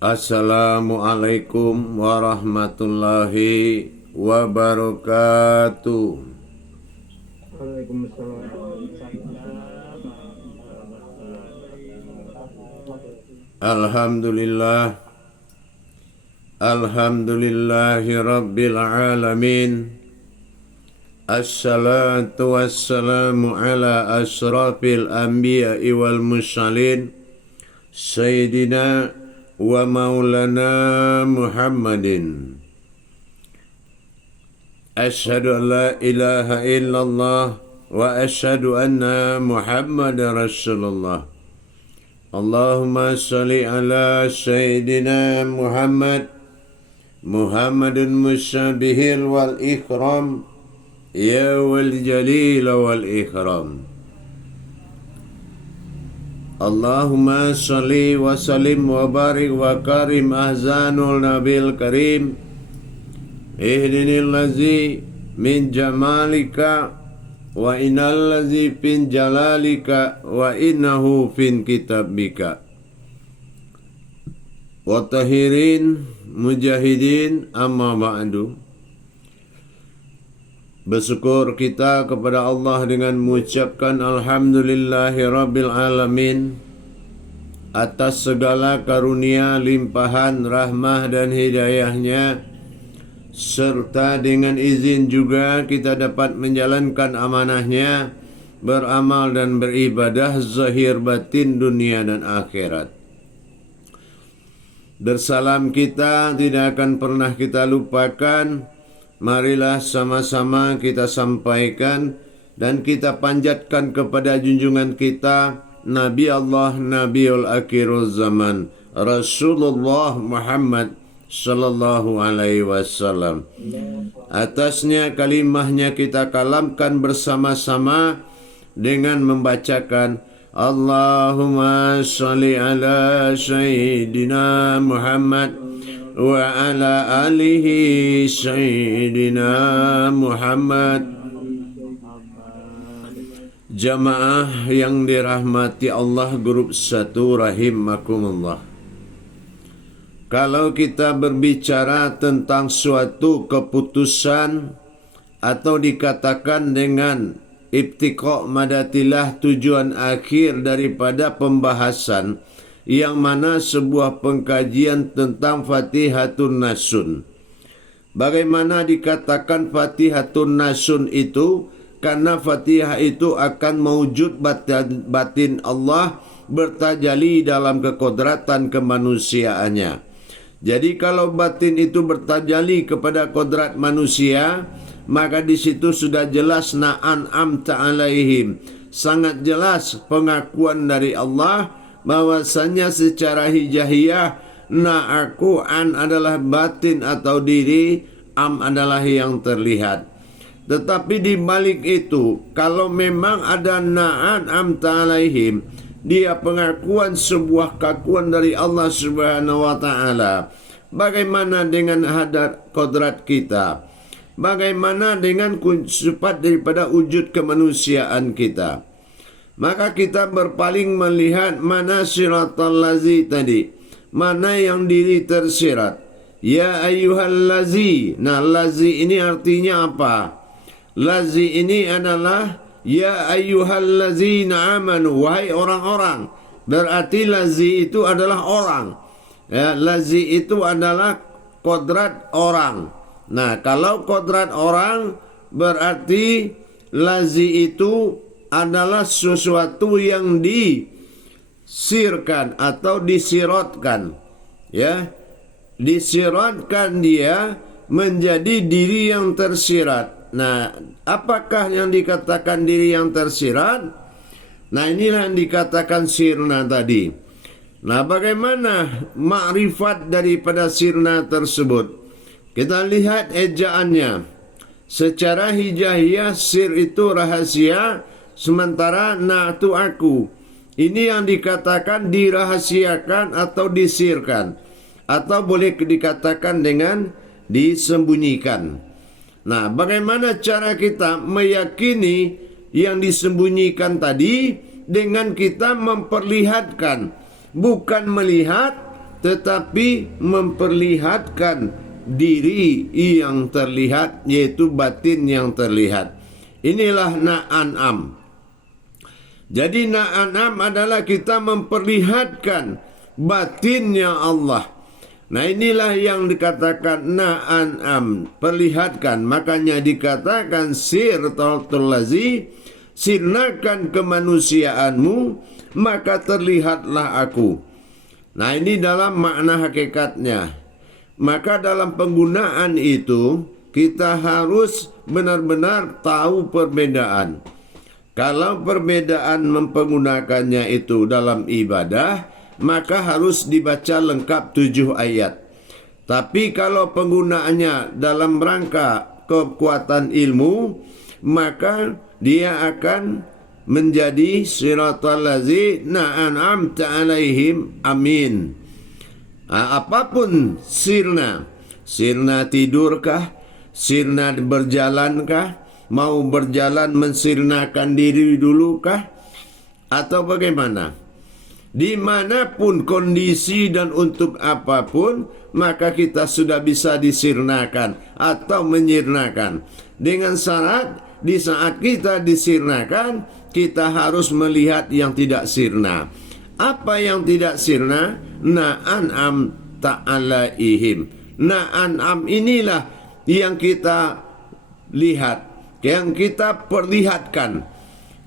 Assalamualaikum warahmatullahi wabarakatuh. Alhamdulillah, alhamdulillahi rabbil alamin. Assalatu wassalamu ala asrafil anbiya'i wal mursalin, Sayyidina wa maulana Muhammadin. Ashhadu an la ilaha illallah wa ashhadu anna Muhammadan Rasulullah. Allahumma salli ala Sayyidina Muhammadun musabihil wal ikram, ya wal jalil wal ikram. Allahumma salli wa sallim wa barik wa karim ahzanul nabil karim. Ihdinil ladzi min jamalika wa innal ladzi fin jalalika wa innahu fin kitabika. Wa tahirin mujahidin amma ba'du. Bersyukur kita kepada Allah dengan mengucapkan Alhamdulillahi Rabbil Alamin atas segala karunia, limpahan, rahmah dan hidayahnya, serta dengan izin juga kita dapat menjalankan amanahnya, beramal dan beribadah zahir batin dunia dan akhirat. Bersalam kita tidak akan pernah kita lupakan. Marilah sama-sama kita sampaikan dan kita panjatkan kepada junjungan kita Nabi Allah Nabiul Akhirul Zaman Rasulullah Muhammad sallallahu alaihi wasallam. Atasnya kalimahnya kita kalamkan bersama-sama dengan membacakan Allahumma salli ala Sayyidina Muhammad wa ala alihi Sayyidina Muhammad. Jamaah yang dirahmati Allah grup 1 rahimakumullah. Kalau kita berbicara tentang suatu keputusan atau dikatakan dengan ibtiqa madatilah, tujuan akhir daripada pembahasan yang mana sebuah pengkajian tentang Fatihatun Nasun. Bagaimana dikatakan Fatihatun Nasun itu? Karena Fatihah itu akan mewujud batin Allah bertajali dalam kekodratan kemanusiaannya. Jadi kalau batin itu bertajali kepada kodrat manusia, maka di situ sudah jelas na'an'amta alaihim. Sangat jelas pengakuan dari Allah bahwasanya secara hijahiyah na'aku an adalah batin atau diri, am adalah yang terlihat. Tetapi di balik itu, kalau memang ada na'an amta alaihim, dia pengakuan sebuah keakuan dari Allah Subhanahu wa taala. Bagaimana dengan hadat kodrat kita? Bagaimana dengan sifat daripada wujud kemanusiaan kita? Maka kita berpaling melihat mana siratal lazi tadi, mana yang diri tersirat. Ya ayyuhal lazi. Nah, lazi ini artinya apa? Lazi ini adalah ya ayyuhal lazina amanu, wahai orang-orang. Berarti lazi itu adalah orang. Ya, lazi itu adalah kodrat orang. Nah, kalau kodrat orang berarti lazi itu adalah sesuatu yang disirkan atau disirotkan, ya, disirotkan dia menjadi diri yang tersirat. Nah, apakah yang dikatakan diri yang tersirat? Nah, inilah yang dikatakan sirna tadi. Nah, bagaimana makrifat daripada sirna tersebut? Kita lihat ejaannya. Secara hijahiyah sir itu rahasia, sementara na itu aku. Ini yang dikatakan dirahasiakan atau disirkan, atau boleh dikatakan dengan disembunyikan. Nah, bagaimana cara kita meyakini yang disembunyikan tadi? Dengan kita memperlihatkan, bukan melihat, tetapi memperlihatkan diri yang terlihat, yaitu batin yang terlihat. Inilah na'an'am. Jadi na'an'am adalah kita memperlihatkan batinnya Allah. Nah, inilah yang dikatakan na'an'am, perlihatkan. Makanya dikatakan sirtatul lazi, sirnakan kemanusiaanmu, maka terlihatlah aku. Nah, ini dalam makna hakikatnya. Maka dalam penggunaan itu kita harus benar-benar tahu perbedaan. Kalau perbedaan menggunakannya itu dalam ibadah, maka harus dibaca lengkap 7 ayat. Tapi kalau penggunaannya dalam rangka kekuatan ilmu, maka dia akan menjadi siratal ladzina an'amta alaihim, amin. Apapun sirna tidurkah, sirna berjalankah, mau berjalan mensirnakan diri dulukah, atau bagaimana? Dimanapun kondisi dan untuk apapun, maka kita sudah bisa disirnakan atau menyirnakan. Dengan syarat, di saat kita disirnakan, kita harus melihat yang tidak sirna. Apa yang tidak sirna? Na'an'am ta'alaihim. Na'an'am inilah yang kita lihat, yang kita perlihatkan.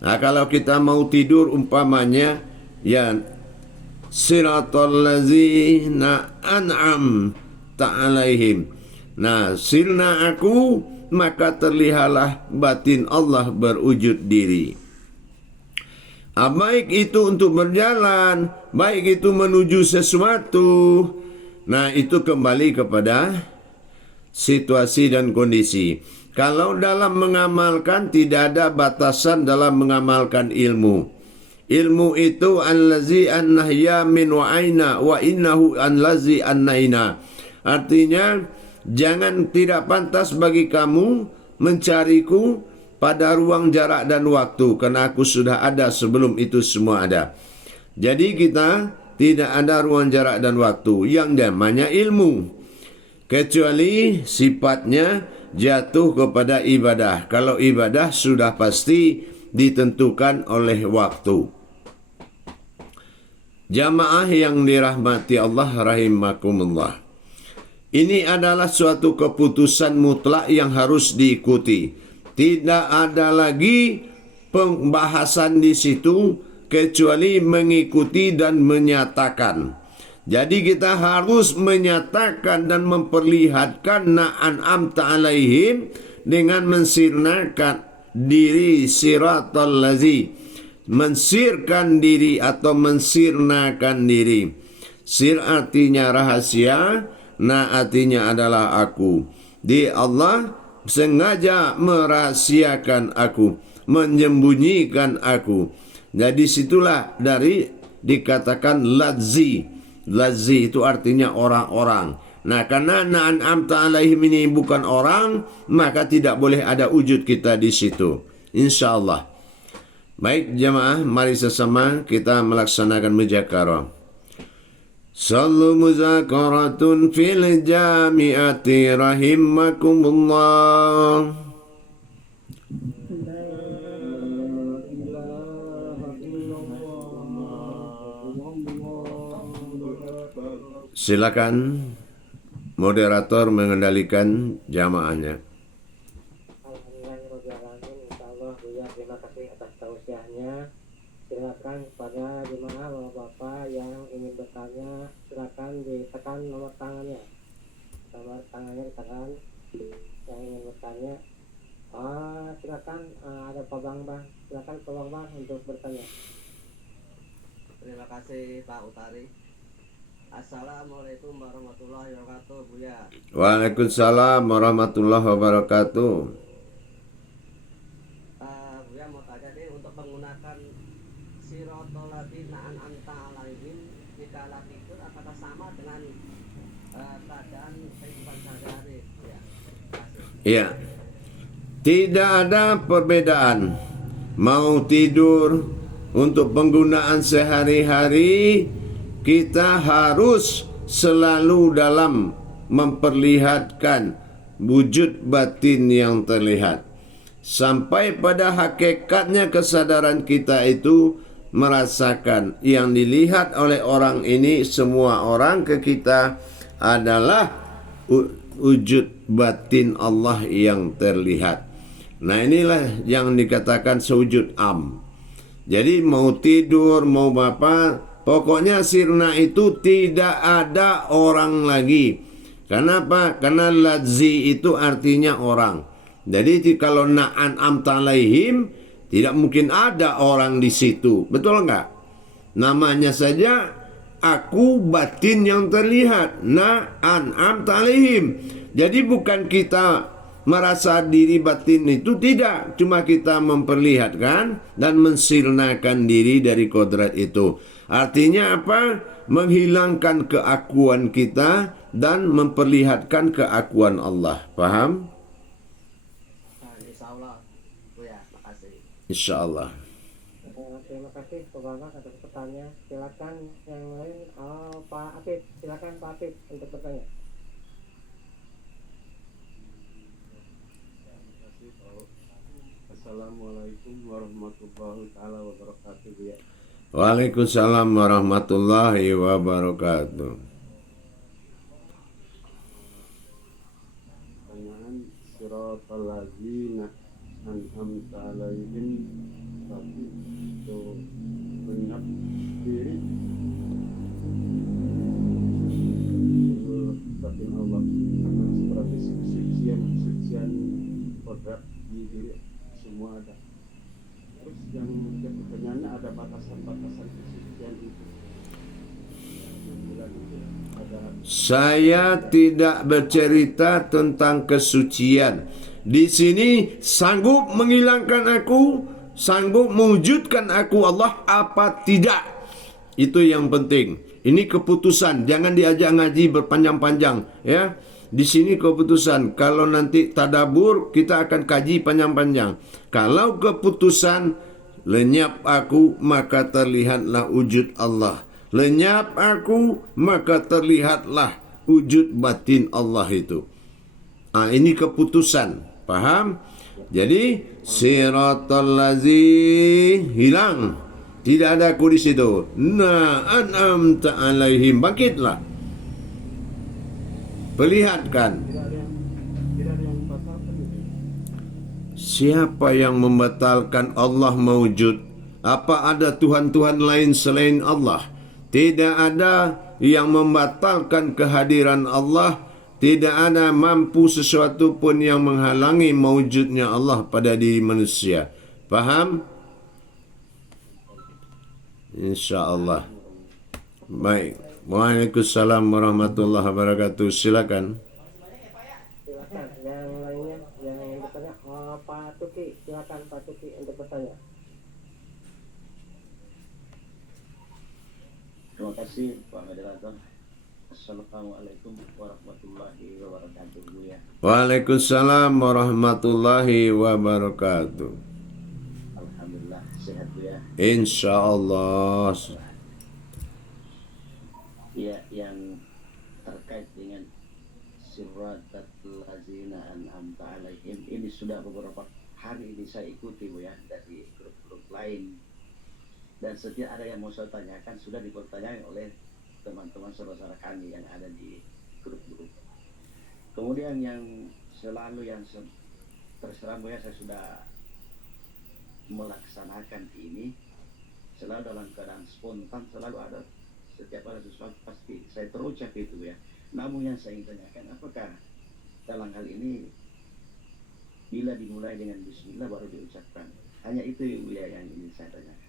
Nah, kalau kita mau tidur umpamanya, ya, siratal ladzina an'am ta'alaihim. Nah, sirna aku, maka terlihatlah batin Allah berwujud diri. Baik itu untuk berjalan, baik itu menuju sesuatu. Nah, itu kembali kepada situasi dan kondisi. Kalau dalam mengamalkan, tidak ada batasan dalam mengamalkan ilmu. Ilmu itu allazi annahya min wa'aina wa innahu allazi annaina. Artinya, tidak pantas bagi kamu mencariku pada ruang jarak dan waktu, karena aku sudah ada sebelum itu semua ada. Jadi kita tidak ada ruang jarak dan waktu yang namanya ilmu, kecuali sifatnya jatuh kepada ibadah. Kalau ibadah sudah pasti ditentukan oleh waktu. Jamaah yang dirahmati Allah rahimakumullah, ini adalah suatu keputusan mutlak yang harus diikuti. Tidak ada lagi pembahasan di situ kecuali mengikuti dan menyatakan. Jadi kita harus menyatakan dan memperlihatkan na'an'amta alaihim dengan mensirnakan diri siratal lazi, mensirkan diri atau mensirnakan diri. Sir artinya rahasia, na artinya adalah aku. Di Allah sengaja merahasiakan aku, menyembunyikan aku. Jadi situlah dari dikatakan ladzi. Ladzi itu artinya orang-orang. Nah, karena na'an'amta alaihim ini bukan orang, maka tidak boleh ada wujud kita di situ, insyaallah. Baik jamaah, mari sesama kita melaksanakan muzakarah. Sallu muzakaratun fil jami'ati rahimakumullah. Silakan moderator mengendalikan jamaahnya. Insyaallah Buya, terima kasih atas tausiahnya. Silakan kepada jemaah bapak-bapak yang ingin bertanya, silakan ditekan nomor tangannya. Nomor tangannya ditekan yang ingin bertanya. Silakan ada Pak Bang. Silakan Pak Bang untuk bertanya. Terima kasih Pak Utari. Assalamualaikum warahmatullahi wabarakatuh, Buya. Waalaikumsalam warahmatullahi wabarakatuh. Buya mau tanya nih, untuk menggunakan siratal ladzina an'amta alaihim dikala tidur, apakah sama dengan keadaan kehidupan sehari-hari? Ya. Iya. Tidak ada perbedaan. Mau tidur, untuk penggunaan sehari-hari kita harus selalu dalam memperlihatkan wujud batin yang terlihat. Sampai pada hakikatnya kesadaran kita itu merasakan yang dilihat oleh orang ini, semua orang ke kita adalah wujud batin Allah yang terlihat. Nah, inilah yang dikatakan sewujud am. Jadi mau tidur, mau apa, pokoknya sirna itu tidak ada orang lagi. Kenapa? Karena ladzi itu artinya orang. Jadi kalau na'an'amta alaihim, tidak mungkin ada orang di situ. Betul enggak? Namanya saja aku batin yang terlihat. Na'an'amta alaihim. Jadi bukan kita merasa diri batin itu, tidak. Cuma kita memperlihatkan dan mensirnakan diri dari kodrat itu. Artinya apa? Menghilangkan keakuan kita dan memperlihatkan keakuan Allah. Paham? Insya Allah. Terima kasih Bapak atas pertanyaan. Silakan yang lain. Pak Afif, silakan Pak Afif untuk bertanya. Assalamualaikum warahmatullahi taala wabarakatuh ya. Waalaikumsalam warahmatullahi wabarakatuh. Pertanyaan siratal ladzina an'amta alaihim, tapi itu benar diri batin Allah seperti sucian kodrat di diri semua ada. Terus yang pertanyaannya ada batasan-batasan kesucian itu. Yang bilang itu ada. Saya tidak bercerita tentang kesucian. Di sini sanggup menghilangkan aku, sanggup mewujudkan aku Allah apa tidak. Itu yang penting. Ini keputusan, jangan diajak ngaji berpanjang-panjang ya. Di sini keputusan. Kalau nanti tadabur kita akan kaji panjang-panjang. Kalau keputusan lenyap aku maka terlihatlah wujud Allah. Lenyap aku maka terlihatlah wujud batin Allah itu. Ini keputusan. Paham? Jadi siratal ladzi hilang. Tidak ada aku di situ. Na'an'amta alaihim, bangkitlah. Perlihatkan. Tidak ada yang membatalkan itu. Siapa yang membatalkan Allah mewujud? Apa ada Tuhan-Tuhan lain selain Allah? Tidak ada yang membatalkan kehadiran Allah. Tidak ada mampu sesuatu pun yang menghalangi mewujudnya Allah pada diri manusia. Faham? InsyaAllah. Baik. Waalaikumsalam warahmatullahi wabarakatuh. Silakan. Silakan yang lainnya yang ingin bertanya. Pak Tuki, silakan Pak Tuki untuk bertanya. Terima kasih Pak Moderator. Assalamualaikum warahmatullahi wabarakatuh ya. Waalaikumsalam warahmatullahi wabarakatuh. Alhamdulillah sehat ya. InsyaAllah. Ya, yang terkait dengan siratal ladzina an'amta alaihim ini sudah beberapa hari ini saya ikuti Bu ya, dari grup-grup lain. Dan setiap ada yang mau saya tanyakan sudah dipertanyakan oleh teman-teman saudara kami yang ada di grup-grup. Kemudian yang selalu yang terserah Bu ya, saya sudah melaksanakan ini selalu dalam keadaan spontan, selalu ada setiap ada sesuatu pasti saya terucap itu ya. Namun yang saya ingin tanyakan, apakah dalam hal ini bila dimulai dengan bismillah baru diucapkan? Hanya itu ya yang ingin saya tanyakan.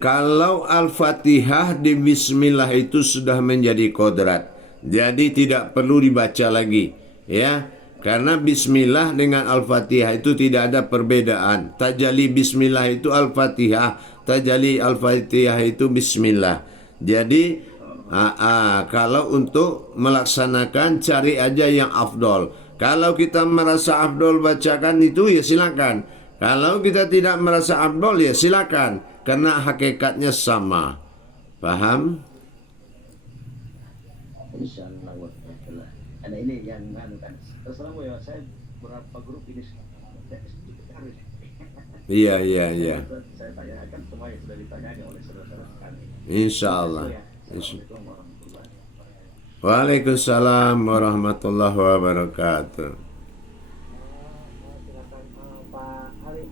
Kalau Al-Fatihah di bismillah itu sudah menjadi kodrat, jadi tidak perlu dibaca lagi ya. Karena bismillah dengan Al-Fatihah itu tidak ada perbedaan. Tajalli bismillah itu Al-Fatihah, tajalli Al-Fatihah itu bismillah. Jadi kalau untuk melaksanakan cari aja yang afdol. Kalau kita merasa afdol bacakan itu ya silakan. Kalau kita tidak merasa afdol ya silakan, karena hakikatnya sama. Paham? Insyaallah wa ta'ala. Karena ini yang kan. Terserah ya, saya berapa grup ini harus. Iya, iya, iya. Saya tanyakan semua yang sudah ditanyai oleh saudara-saudara sekalian. Insya Allah. Assalamualaikum warahmatullahi wabarakatuh. Waalaikumsalam warahmatullahi wabarakatuh. Silakan Pak Ali,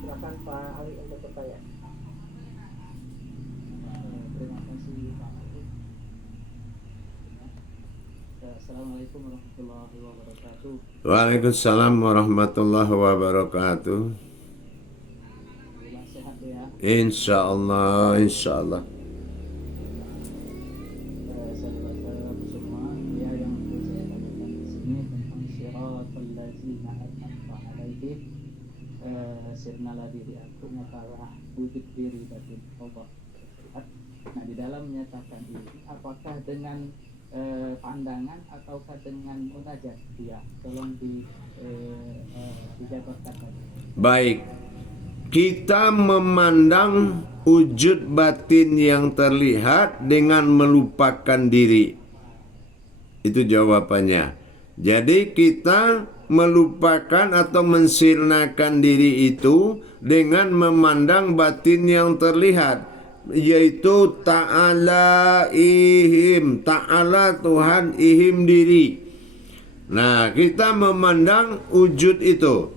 silakan Pak Ali untuk bertanya. Terima kasih Pak Ali. Assalamualaikum warahmatullahi wabarakatuh. Waalaikumsalam warahmatullahi wabarakatuh. Alhamdulillah sehat ya. Insya Allah, insya Allah. Saudara-saudaraku semua, ya yang perlu saya tanyakan di sini tentang syiratal ladzina an'amta alaihim, sirna ladiri aku matalah wujud diri batin Allah. Nah, di dalam menyatakan ini apakah dengan pandangan ataukah dengan munajat? Ya, tolong dijabarkan. Baik, kita memandang wujud batin yang terlihat dengan melupakan diri. Itu jawabannya. Jadi kita melupakan atau mensirnakan diri itu dengan memandang batin yang terlihat, yaitu ta'ala ihim, ta'ala Tuhan ihim diri. Nah, kita memandang wujud itu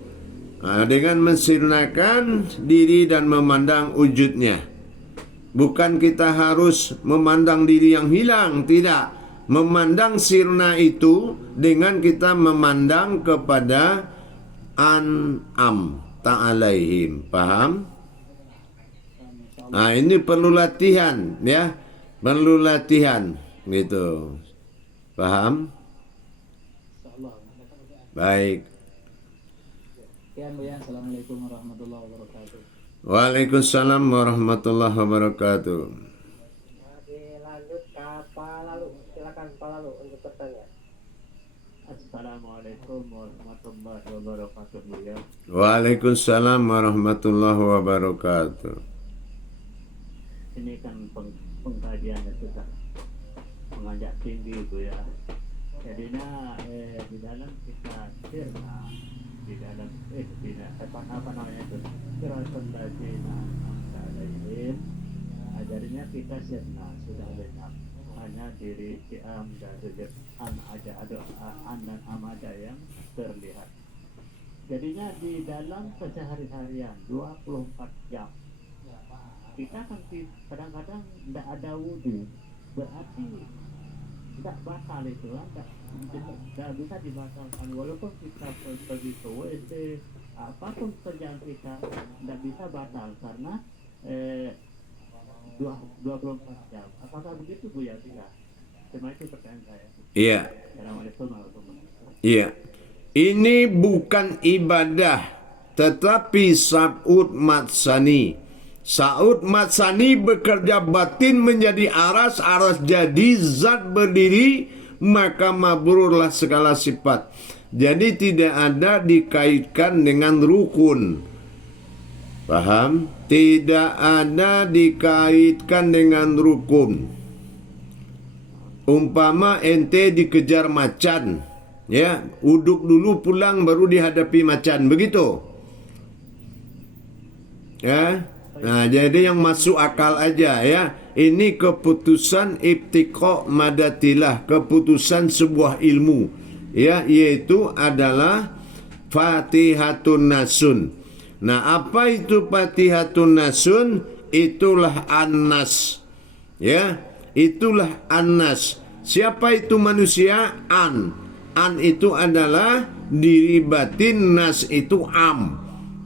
dengan mensirnakan diri dan memandang wujudnya. Bukan kita harus memandang diri yang hilang, tidak. Memandang sirna itu dengan kita memandang kepada an'am ta'alaihim. Paham? Nah, ini perlu latihan ya. Perlu latihan gitu. Paham? Baik. Sekian Bu ya. Assalamualaikum warahmatullahi wabarakatuh. Waalaikumsalam warahmatullahi wabarakatuh. Dilanjut ke Pak Lalu, silakan Pak Lalu untuk bertanya. Assalamualaikum warahmatullahi wabarakatuh. Ya. Waalaikumsalam warahmatullahi wabarakatuh. Ini kan pengkajian sudah mengajak tinggi itu ya. Jadinya di dalam kita sirna, di dalam apa namanya itu siratal ladzina an'amta alaihim, ajarnya kita sirna sudah benar, hanya diri am dan an aja, ada an dan am aja yang terlihat. Jadinya di dalam kesehari-harian 24 jam kita kan kadang-kadang tidak ada wudhu, berarti tidak batal itu kan, tidak bisa dibatalkan walaupun kita pergi ke WC, apapun kerjaan kita tidak bisa batal karena 24 jam. Apakah begitu Bu ya? Tidak. Cuma itu pertanyaan saya. Iya. Assalamualaikum warahmatullahi wabarakatuh. Iya. Ini bukan ibadah, tetapi Sa'ud Matsani. Sa'ud Matsani bekerja batin menjadi aras, aras jadi zat berdiri, maka mabrurlah segala sifat. Jadi tidak ada dikaitkan dengan rukun. Paham? Tidak ada dikaitkan dengan rukun. Umpama ente dikejar macan, ya, uduk dulu pulang baru dihadapi macan, begitu. Ya. Nah, jadi yang masuk akal aja ya. Ini keputusan ibtiqa madatilah, keputusan sebuah ilmu. Ya, yaitu adalah Fatihatun Nasun. Nah, apa itu Fatihatun Nasun? Itulah An-Nas. Ya, itulah An-Nas. Siapa itu manusia? An itu adalah diri batin, nas itu am.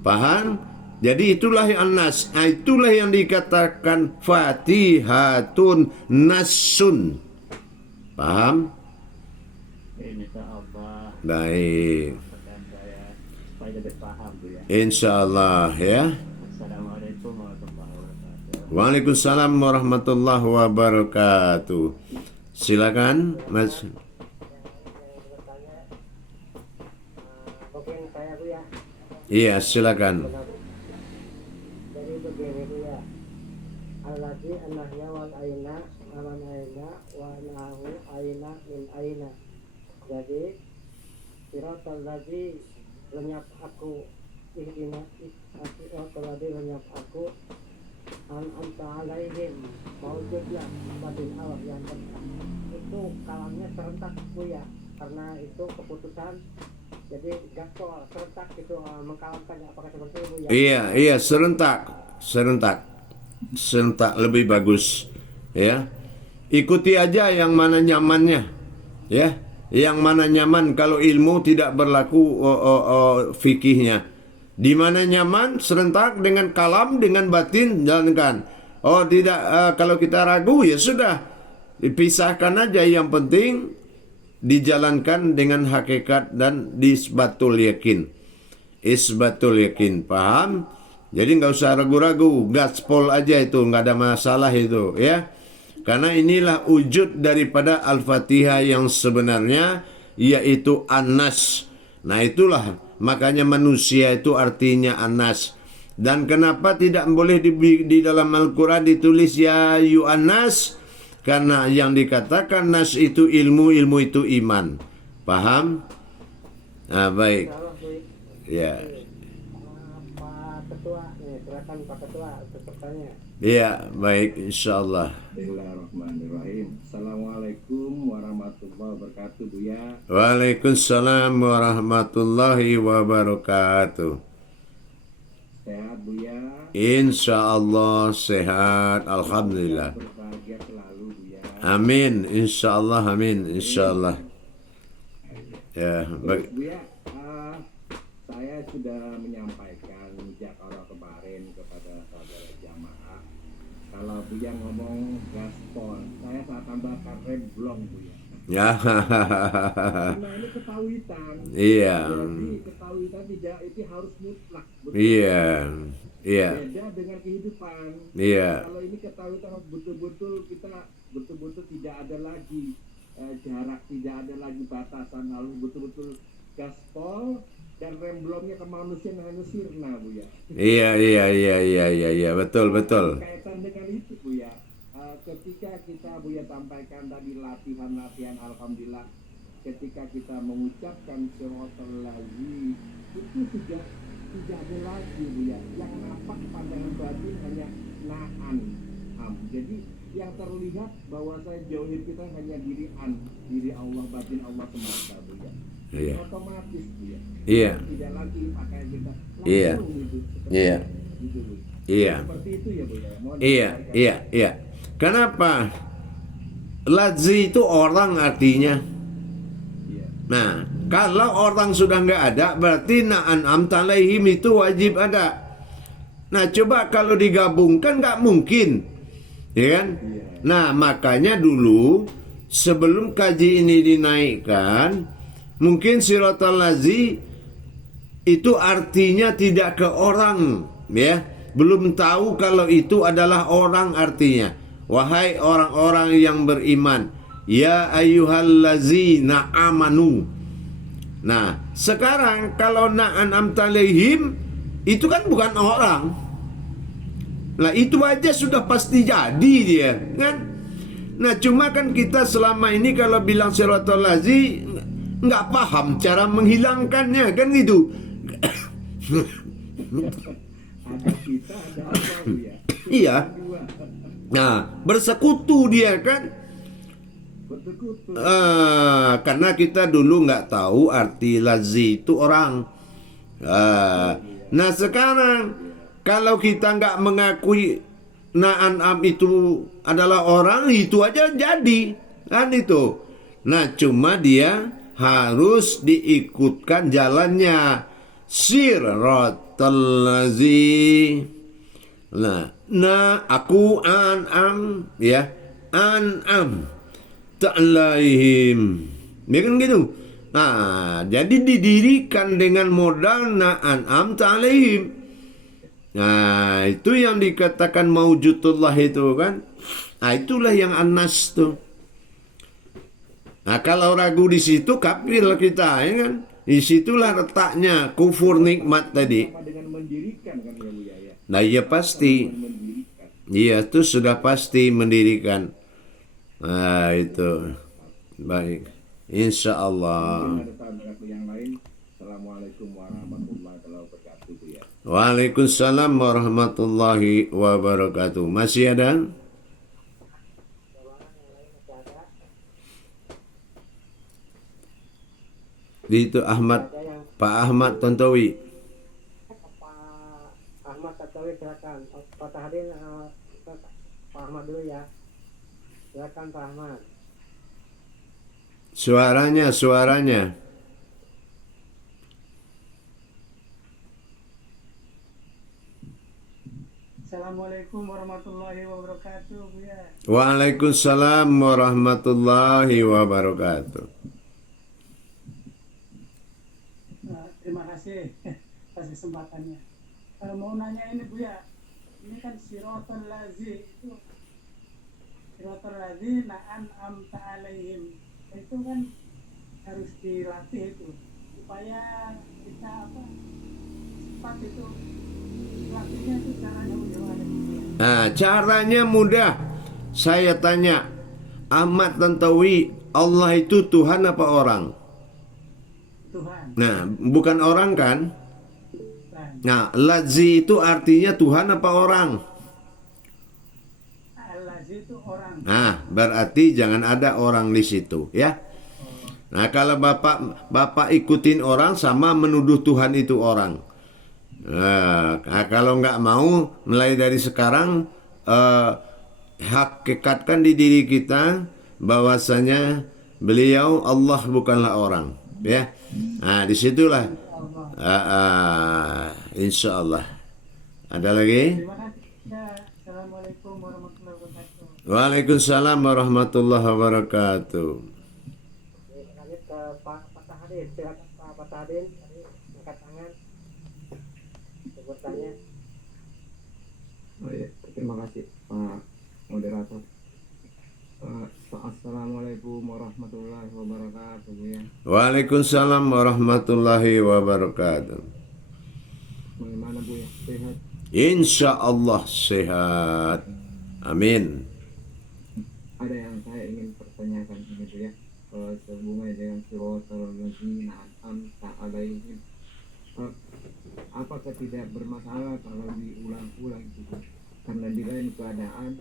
Paham? Jadi itulah yang nas. Itulah yang dikatakan Fatihatun Nasun. Paham? Insyaallah. Baik. Pertanyaan saya supaya lebih paham Bu ya. Insyaallah ya. Assalamualaikum warahmatullahi wabarakatuh. Waalaikumsalam warahmatullahi wabarakatuh. Silakan Mas. Yang bertanya, mungkin saya Bu ya. Iya, silakan. Jadi begini Bu ya. Alladzi annahya wal aina aman aina wa nahu aina min aina. Jadi siratal ladzi lenyap aku, ihdina siratal ladzi lenyap aku, an anta alaihim, maujudlah batin Allah yang tentang. Itu kalamnya serentak ya, karena itu keputusan. Jadi gaspol serentak itu mengkalamkan, apakah seperti itu ya? Iya, serentak lebih bagus, ya. Ikuti aja yang mana nyamannya, ya. Yang mana nyaman, kalau ilmu tidak berlaku fikihnya. Di mana nyaman, serentak dengan kalam, dengan batin, jalankan. Oh tidak, kalau kita ragu ya sudah, dipisahkan aja. Yang penting dijalankan dengan hakikat dan isbatul yakin. Isbatul yakin, paham? Jadi nggak usah ragu-ragu, gaspol aja itu, nggak ada masalah itu, ya. Karena inilah wujud daripada Al-Fatihah yang sebenarnya, yaitu An-Nas. Nah itulah makanya manusia itu artinya An-Nas. Dan kenapa tidak boleh di dalam Al-Quran ditulis ya An-Nas? Karena yang dikatakan Nas itu ilmu, ilmu itu iman. Paham? Nah baik. Ya. Pak Ketua, silakan Pak Ketua pesertanya. Ya, baik, insyaallah. Bismillahirrahmanirrahim. Assalamualaikum warahmatullahi wabarakatuh, Buya. Waalaikumsalam warahmatullahi wabarakatuh. Sehat, Buya. Insyaallah sehat, alhamdulillah. Berbahagia selalu, Buya. Amin, insyaallah, amin, insyaallah. Ya, Terus, Buya, saya sudah menyampaikan sejak awal kemarin kepada saudara jamaah, kalau Buya ngomong gaspol, saya tambahkan remblong, Buya. ya. Nah ini ketawitan. Iya. Jadi ketawitan tidak itu harus mutlak. Betul. Iya. Iya. Beda dengan kehidupan. Iya. Kalau ini ketawitan betul-betul kita betul-betul tidak ada lagi jarak, tidak ada lagi batasan, lalu betul-betul gaspol dan remblongnya kemanusiaan hanya sirna, Buya. Iya, betul. Kaitan dengan itu, Buya. Ketika kita Buya sampaikan tadi latihan, alhamdulillah, ketika kita mengucapkan siratal ladzi itu sudah tidak ada lagi, Buya. Yang nampak pandangan batin hanya na'an am. Jadi yang terlihat bahwa saya jauhin kita hanya diri Allah, batin Allah semata, Buya. Iya. Otomatis, Buya. Iya. Tidak lagi pakai kita. Iya. Gitu. Iya. Gitu, Bu. Iya. Seperti itu ya, Buya. Mohon Iya. Kenapa? Ladzi itu orang artinya. Iya. Nah, kalau orang sudah nggak ada, berarti na'an'amta alaihim itu wajib ada. Nah, coba kalau digabungkan nggak mungkin, ya kan? Iya. Nah, makanya dulu sebelum kaji ini dinaikkan, mungkin siratal ladzi itu artinya tidak ke orang, ya. Belum tahu kalau itu adalah orang artinya. Wahai orang-orang yang beriman, ya ayyuhallazina amanu. Nah, sekarang kalau na'an'amta alaihim itu kan bukan orang. Nah, itu aja sudah pasti jadi dia, kan? Nah, cuma kan kita selama ini kalau bilang siratal ladzi nggak paham cara menghilangkannya, kan gitu. Ada kita, ada apa, Buya? Iya. Dua. Nah, bersekutu dia kan. Bersekutu. Karena kita dulu nggak tahu arti ladzi itu orang. Nah sekarang kalau kita nggak mengakui na'an'am itu adalah orang, itu aja jadi kan itu. Nah cuma dia harus diikutkan jalannya, siratal ladzi. Nah, aku an'am, ya, an'am ta'alaihim, ya kan gitu. Nah, jadi didirikan dengan modal na'an'am ta'alaihim. Nah, itu yang dikatakan maujudullah itu kan. Nah, itulah yang An-Nas tuh. Nah, kalau ragu di situ kafir kita, ya kan. Disitulah letaknya kufur nikmat tadi. Sama dengan mendirikan kan ya, Buya, ya. Nah, iya pasti. Mendirikan. Iya, itu sudah pasti mendirikan. Nah, itu. Baik. Insya Allah. Ada sahabat yang lain. Assalamualaikum warahmatullahi wabarakatuh ya. Waalaikumsalam warahmatullahi wabarakatuh. Masih ada? Itu Ahmad, Ada yang Pak Ahmad Tontowi. Pak Ahmad Katawi silakan. Pak Tahdin, Pak Ahmad dulu ya. Silakan Pak Ahmad. Suaranya. Assalamualaikum warahmatullahi wabarakatuh, Buya. Waalaikumsalam warahmatullahi wabarakatuh. Terima kasih atas kesempatannya. Mau nanya ini, Buya. Ini kan siratal ladzina an'amta alaihim. Itu kan harus dilatih itu supaya kita cepat itu latihnya itu caranya bagaimana? Nah, caranya mudah. Saya tanya, Ahmad Tantowi, Allah itu Tuhan apa orang? Tuhan. Nah, bukan orang kan? Tuhan. Nah, Lazi itu artinya Tuhan apa orang? Al-Lazi itu orang. Nah, berarti jangan ada orang di situ, ya. Nah, kalau Bapak ikutin orang sama menuduh Tuhan itu orang. Nah, kalau nggak mau, mulai dari sekarang hakikatkan di diri kita bahwasanya beliau Allah bukanlah orang, ya. Nah, disitulah insya Allah. Ada lagi? Terima kasih. Ya, Assalamualaikum warahmatullahi wabarakatuh. Waalaikumsalam warahmatullahi wabarakatuh. Lanjut ke Pak Tahdin. Silakan Pak Tahdin. Tadi angkat tangan. Sebutannya. Oh, ya. Terima kasih Pak Moderator. Assalamualaikum warahmatullahi wabarakatuh ya. Waalaikumsalam warahmatullahi wabarakatuh. Bagaimana Bu ya? Sehat? Insya Allah sehat. Amin. Ada yang saya ingin pertanyakan ini Bu ya. Sehubungan dengan siratal ladzina an'amta alaihim. Apakah tidak bermasalah kalau diulang-ulang itu Bu? Karena di lain keadaan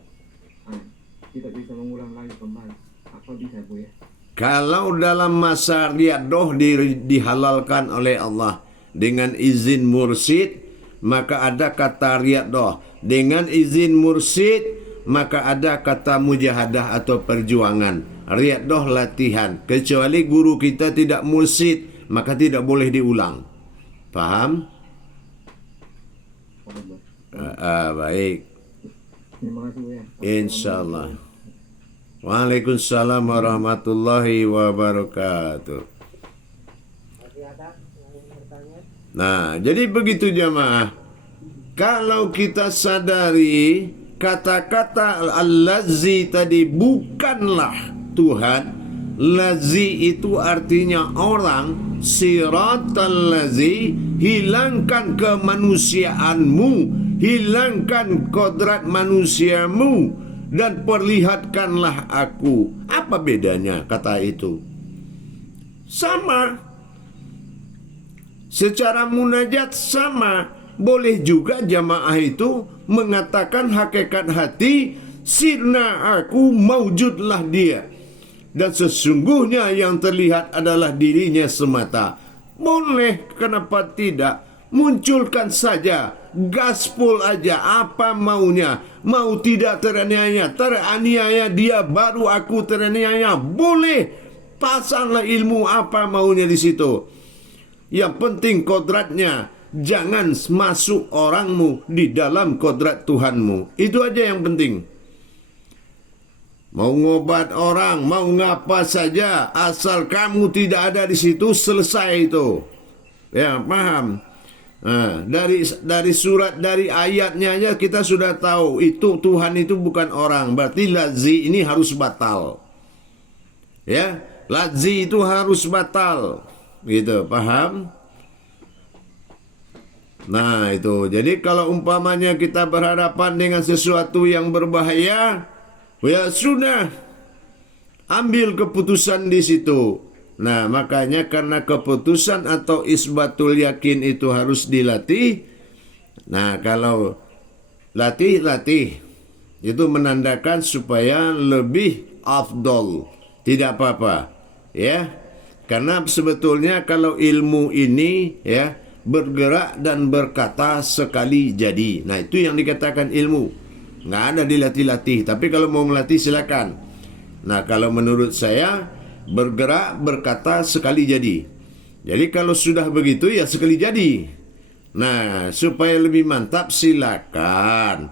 tidak bisa mengulang lagi kembali. Apa bisa Bu ya? Kalau dalam masa riadoh dihalalkan oleh Allah dengan izin mursyid, maka ada kata riadoh. Dengan izin mursyid, maka ada kata mujahadah atau perjuangan. Riadoh latihan. Kecuali guru kita tidak mursyid, maka tidak boleh diulang. Paham? Baik. Terima kasih Bu ya. Insya Allah. Waalaikumsalam warahmatullahi wabarakatuh. Masih ada yang ingin bertanya? Nah, jadi begitu jamaah. Kalau kita sadari kata-kata al-lazi tadi bukanlah Tuhan. Lazi itu artinya orang. Siratal lazi, hilangkan kemanusiaanmu, hilangkan kodrat manusiamu, dan perlihatkanlah aku. Apa bedanya kata itu? Sama. Secara munajat sama. Boleh juga jamaah itu mengatakan hakikat hati, sirna aku, maujudlah dia. Dan sesungguhnya yang terlihat adalah dirinya semata. Boleh, kenapa tidak? Munculkan saja, gaspol aja apa maunya. Mau tidak teraniaya dia baru aku teraniaya. Boleh, pasanglah ilmu apa maunya di situ. Yang penting kodratnya, jangan masuk orangmu di dalam kodrat Tuhanmu. Itu aja yang penting. Mau ngobat orang, mau ngapa saja, asal kamu tidak ada di situ, selesai itu. Ya, paham? Nah, dari surat, dari ayatnya aja kita sudah tahu itu Tuhan itu bukan orang. Berarti lazi ini harus batal. Ya, lazi itu harus batal. Gitu, paham? Nah, itu. Jadi kalau umpamanya kita berhadapan dengan sesuatu yang berbahaya, ya sudah, ambil keputusan di situ. Nah, makanya karena keputusan atau isbatul yakin itu harus dilatih. Nah, kalau latih itu menandakan supaya lebih afdol. Tidak apa-apa, ya. Karena sebetulnya kalau ilmu ini ya bergerak dan berkata sekali jadi. Nah, itu yang dikatakan ilmu. Nggak ada dilatih-latih. Tapi kalau mau melatih silakan. Nah, kalau menurut saya bergerak berkata sekali jadi. Jadi kalau sudah begitu ya sekali jadi. Nah, supaya lebih mantap silakan.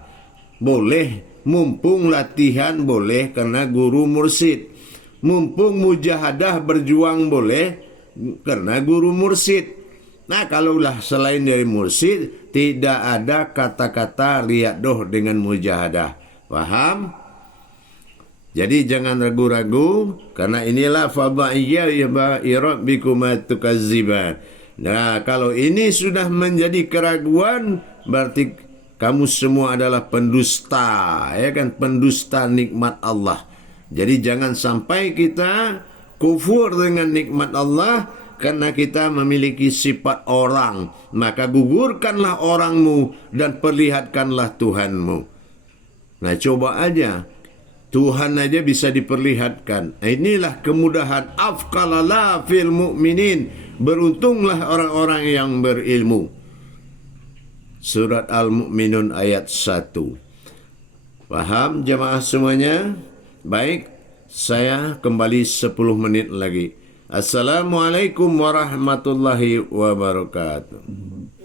Boleh, mumpung latihan boleh karena guru mursyid. Mumpung mujahadah berjuang boleh karena guru mursyid. Nah, kalaulah selain dari mursyid tidak ada kata-kata riyadoh dengan mujahadah. Paham? Jadi jangan ragu-ragu karena inilah fadha'iyya rabbikuma tukazziban. Nah, kalau ini sudah menjadi keraguan berarti kamu semua adalah pendusta, ya kan, pendusta nikmat Allah. Jadi jangan sampai kita kufur dengan nikmat Allah karena kita memiliki sifat orang. Maka gugurkanlah orangmu dan perlihatkanlah Tuhanmu. Nah, coba aja. Tuhan aja bisa diperlihatkan. Inilah kemudahan. Afqalala fil mu'minin. Beruntunglah orang-orang yang berilmu. Surat Al-Mu'minun ayat 1. Paham jemaah semuanya? Baik, saya kembali 10 menit lagi. Assalamualaikum warahmatullahi wabarakatuh.